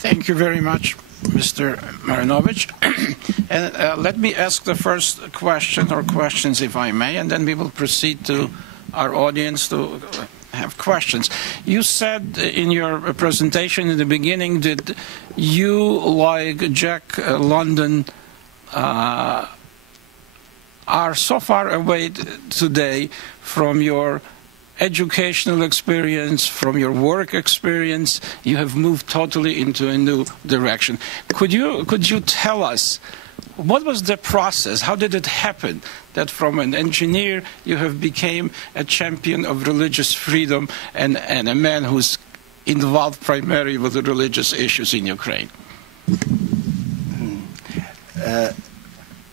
Thank you very much, Mr. Marinovich. And let me ask the first question, or questions, if I may, and then we will proceed to our audience to have questions. You said in your presentation in the beginning that you, like Jack London, are so far away today from your educational experience, from your work experience. You have moved totally into a new direction. Could you tell us, what was the process? How did it happen that from an engineer you have become a champion of religious freedom and a man who's involved primarily with the religious issues in Ukraine?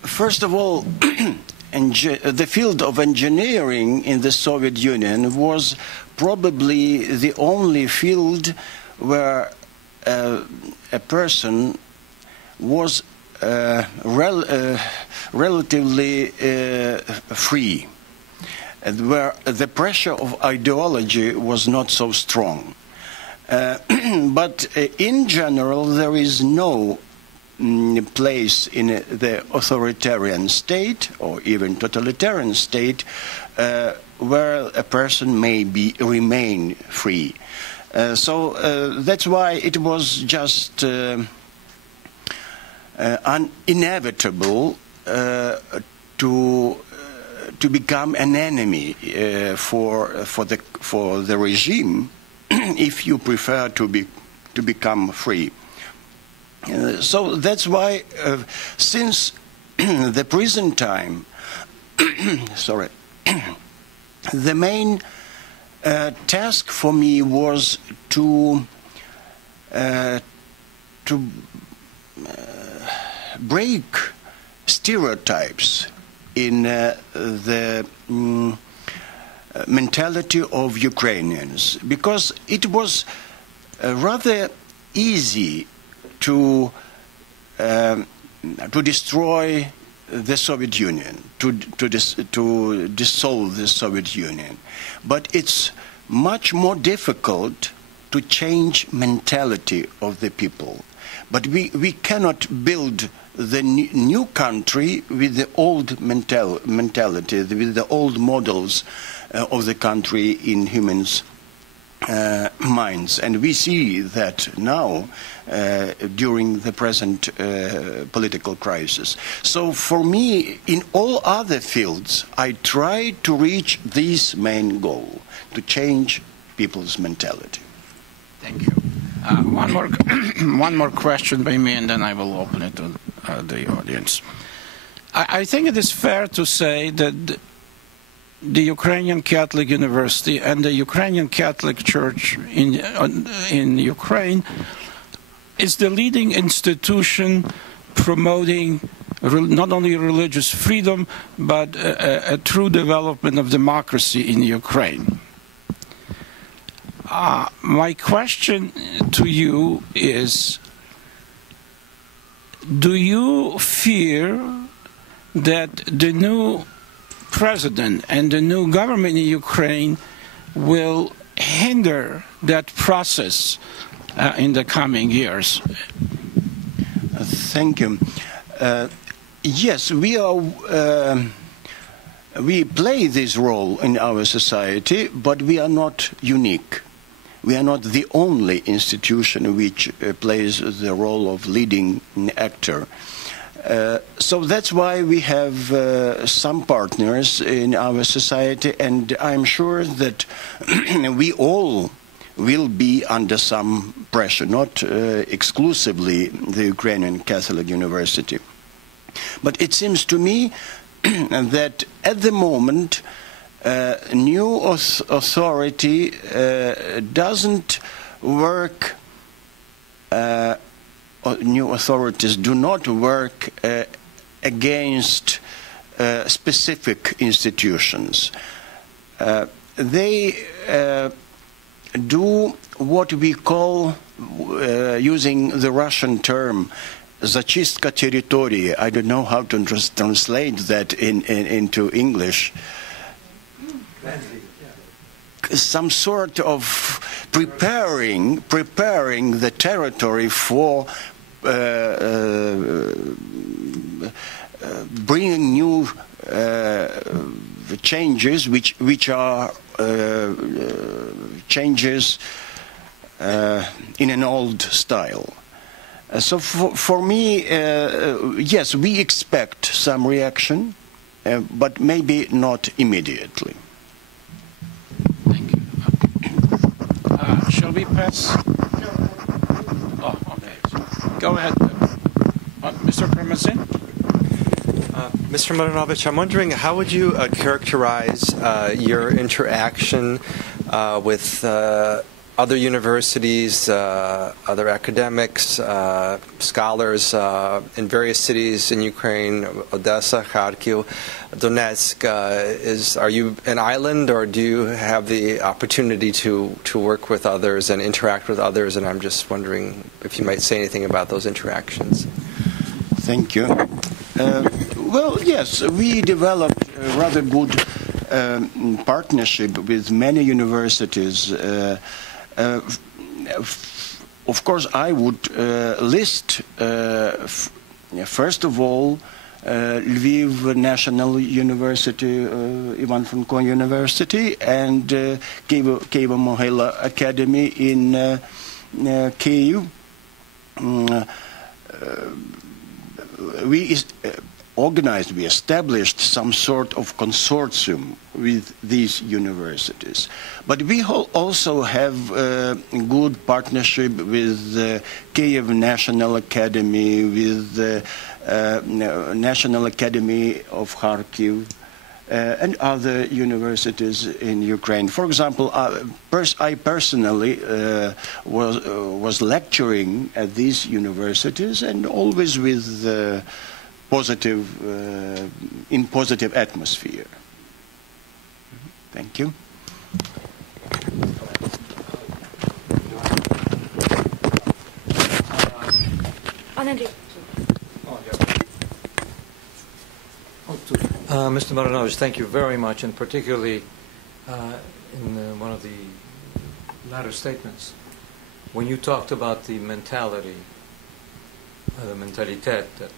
First of all, the field of engineering in the Soviet Union was probably the only field where a person was relatively free, and where the pressure of ideology was not so strong. But in general, there is no place in the authoritarian state or even totalitarian state where a person may remain free. So that's why it was just inevitable to become an enemy for the regime if you prefer to become free. So that's why, since the prison time, sorry, the main task for me was to break stereotypes in the mentality of Ukrainians, because it was rather easy to destroy the Soviet Union, to dissolve the Soviet Union. But it's much more difficult to change mentality of the people. But we cannot build the new country with the old mentality, with the old models of the country in humans' minds. And we see that now during the present political crisis. So for me, in all other fields, I try to reach this main goal, to change people's mentality. Thank you. One more question by me, and then I will open it to the audience. I think it is fair to say that the Ukrainian Catholic University and the Ukrainian Catholic Church in Ukraine is the leading institution promoting not only religious freedom, but a true development of democracy in Ukraine. My question to you is, do you fear that the new president and the new government in Ukraine will hinder that process in the coming years? Thank you. Yes, we play this role in our society, but we are not unique. We are not the only institution which plays the role of leading actor. So that's why we have some partners in our society, and I'm sure that we all will be under some pressure, not exclusively the Ukrainian Catholic University. But it seems to me that at the moment, new authority doesn't work, new authorities do not work against specific institutions. They do what we call, using the Russian term, zachistka territorii. I don't know how to translate that into English. Some sort of preparing the territory for bringing new changes, which are changes in an old style. So for me, yes, we expect some reaction, but maybe not immediately. Thank you. Shall we pass? Oh, okay. Go ahead. Mr. Promazin? Mr. Maranovich, I'm wondering, how would you characterize your interaction with other universities, other academics, scholars in various cities in Ukraine, Odessa, Kharkiv, Donetsk? Are you an island, or do you have the opportunity to work with others and interact with others? And I'm just wondering if you might say anything about those interactions. Thank you. Well, yes, we developed a rather good partnership with many universities. Of course, I would list, first of all, Lviv National University, Ivan Franko University, and Kyiv-Mohyla Academy in Kyiv. We established some sort of consortium with these universities. But we also have a good partnership with Kyiv National Academy, with the National Academy of Kharkiv, and other universities in Ukraine. For example, I personally was lecturing at these universities, and always with in positive atmosphere. Thank you. Mr. Maranovich, thank you very much, and particularly in one of the latter statements, when you talked about the mentality, the mentalitet that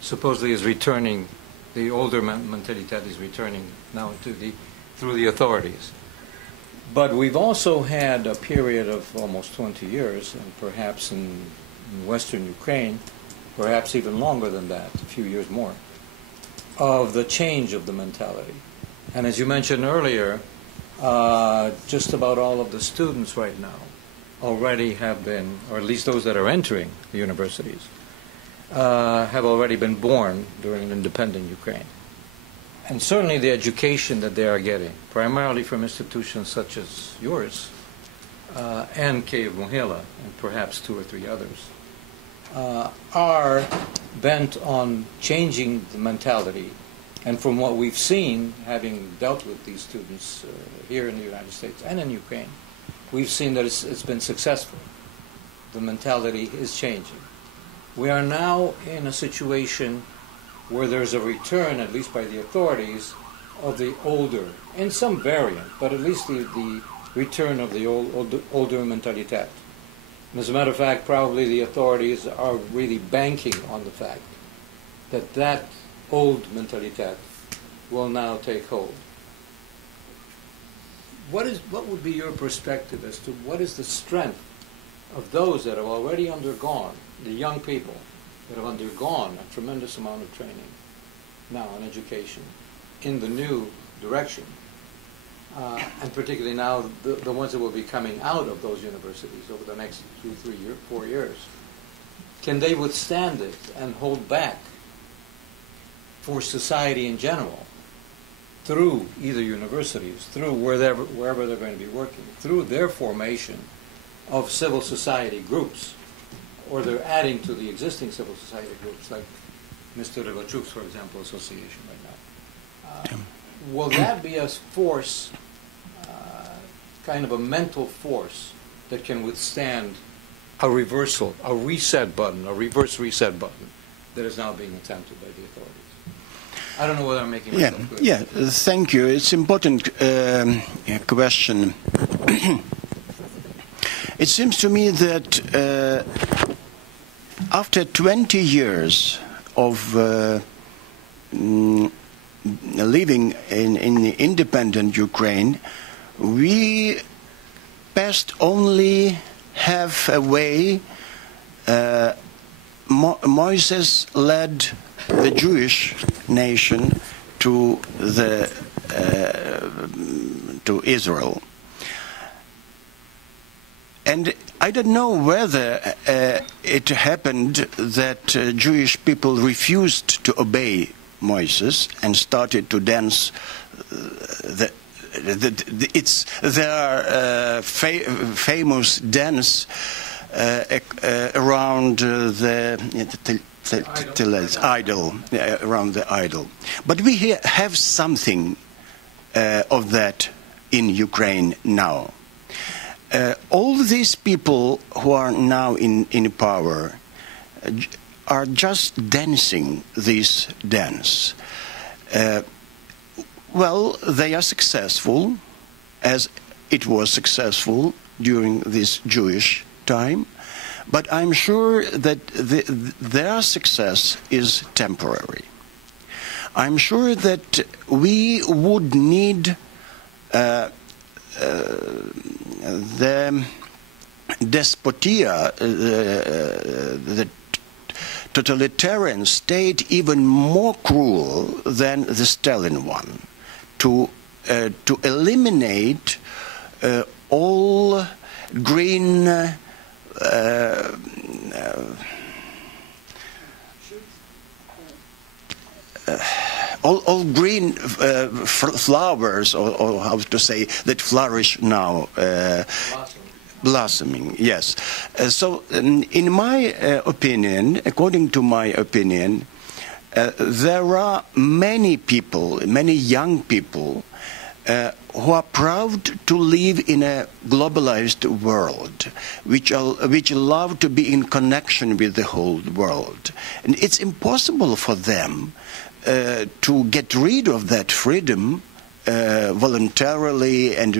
supposedly is returning, the older mentalitet is returning now through the authorities. But we've also had a period of almost 20 years, and perhaps in Western Ukraine, perhaps even longer than that, a few years more, of the change of the mentality. And as you mentioned earlier, just about all of the students right now already have been, or at least those that are entering the universities, have already been born during an independent Ukraine. And certainly the education that they are getting, primarily from institutions such as yours, and Kyiv-Mohyla, and perhaps 2 or 3 others, are bent on changing the mentality. And from what we've seen, having dealt with these students here in the United States and in Ukraine, we've seen that it's been successful. The mentality is changing. We are now in a situation where there's a return, at least by the authorities, of the older, in some variant, but at least the return of the older mentalitet. And as a matter of fact, probably the authorities are really banking on the fact that that old mentalitet will now take hold. What would be your perspective as to what is the strength of those that have already undergone, the young people that have undergone a tremendous amount of training now in education in the new direction, and particularly now the ones that will be coming out of those universities over the next 2, 3, 4 years? Can they withstand it and hold back for society in general through either universities, through wherever they're going to be working, through their formation of civil society groups, or they're adding to the existing civil society groups, like Mr. Rybachuk's, for example, association right now? Will that be a force, kind of a mental force, that can withstand a reversal, a reset button, a reverse reset button that is now being attempted by the authorities? I don't know whether I'm making myself clear. Yeah, thank you. It's an important question. It seems to me that after 20 years of living in independent Ukraine, we passed only halfway. Moses led the Jewish nation to Israel. And I don't know whether it happened that Jewish people refused to obey Moses and started to dance their famous dance around the idol, around the idol. But we have something of that in Ukraine now. All these people who are now in power are just dancing this dance. Well, they are successful, as it was successful during this Jewish time, but I'm sure that their success is temporary. I'm sure that we would need the despotia, the totalitarian state, even more cruel than the Stalin one, to eliminate all green all green flowers, or how to say, that flourish now, blossoming, yes. So in my opinion, according to my opinion, there are many people, many young people, who are proud to live in a globalized world, which love to be in connection with the whole world. And it's impossible for them to get rid of that freedom voluntarily and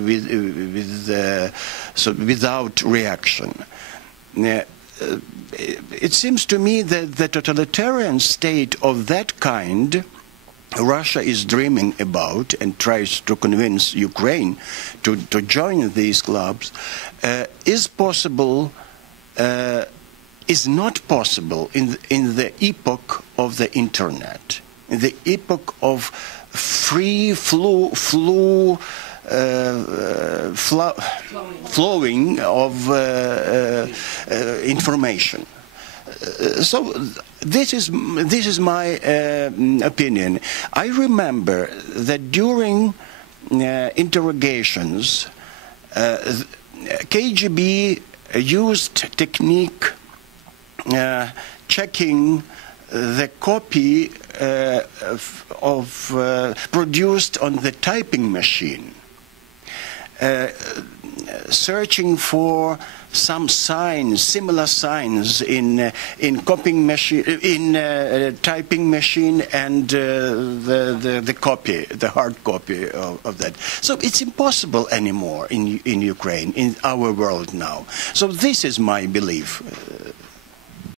without reaction. It seems to me that the totalitarian state of that kind Russia is dreaming about and tries to convince Ukraine to join these clubs is possible, is not possible in the epoch of the internet, in the epoch of free flowing of information. So this is my opinion. I remember that during interrogations, KGB used technique checking the copy produced on the typing machine, searching for some signs, similar signs in copying machine, in typing machine, and the copy, the hard copy of that. So it's impossible anymore in Ukraine, in our world now. So this is my belief.